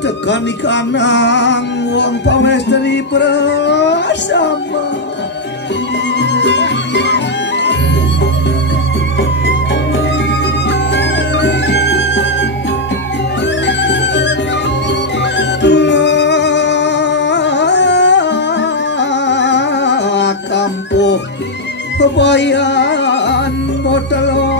Tekan ikanang wong pamestri bersama kampung Pebayan Motelo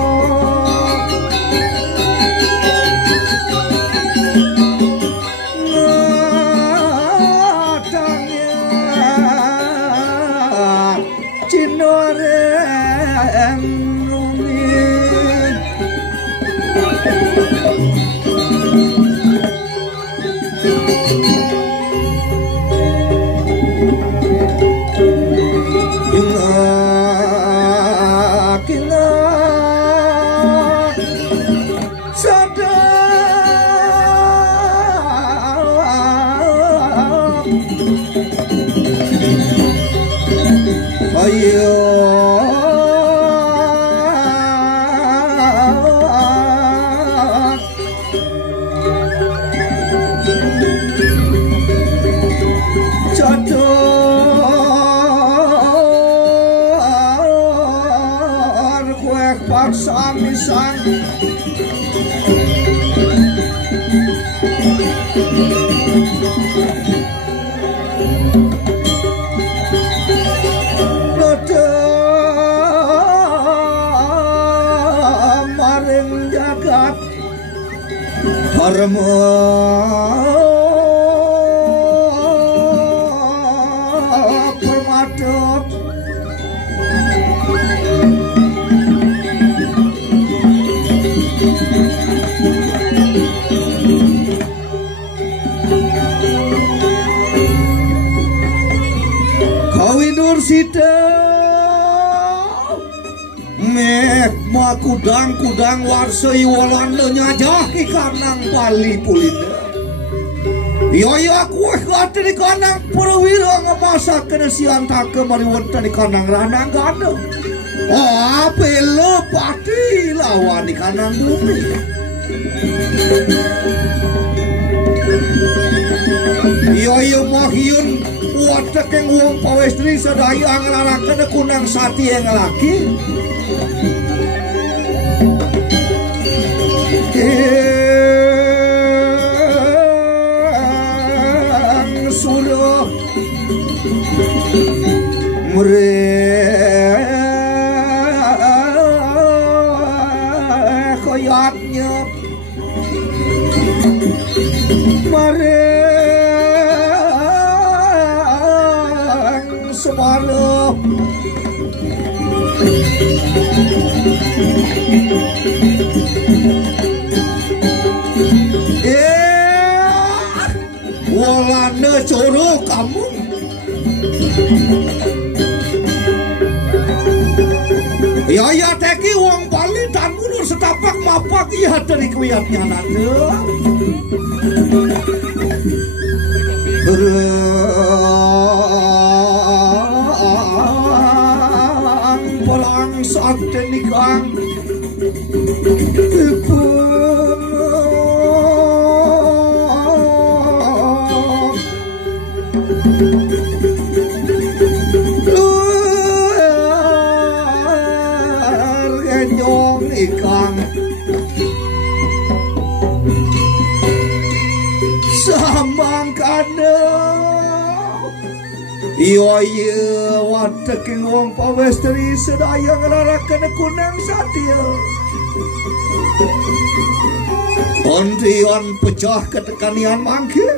permadop kawinur sida mek ma kudang-kudang warsai walanda nyajah ki kanang Bali pulida ya aku kate di kanang Purwira ngemasakeun siantake mari wonten di kanang Ranang Gandeng apa lo pati lawan di kanang bumi watak yang uang pawestri sadaya ngelarakan kunang sati yang laki yang suruh koyatnya mareng semalam walana coro kamu ya teki uang Bali dan mundur setapak mapak iya dari kuyatnya nade Perang saat nikah nyong ikan samang kana iya watak wong pawestri sedaya ngelarakan kunang satya ontrian pecah ketekanian mangke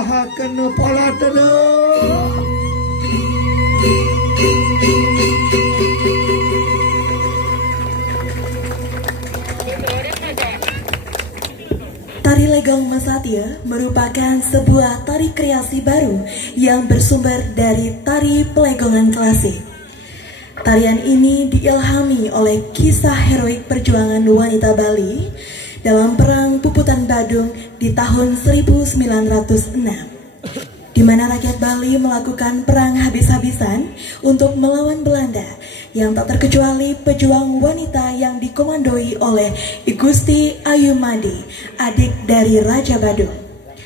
maha kena pola tena Tari Legong Masatya merupakan sebuah tari kreasi baru yang bersumber dari tari pelegongan klasik. Tarian ini diilhami oleh kisah heroik perjuangan wanita Bali dalam Perang Puputan Badung di tahun 1906, di mana rakyat Bali melakukan perang habis-habisan untuk melawan Belanda, yang tak terkecuali pejuang wanita yang dikomandoi oleh I Gusti Ayu Madi, adik dari Raja Badung.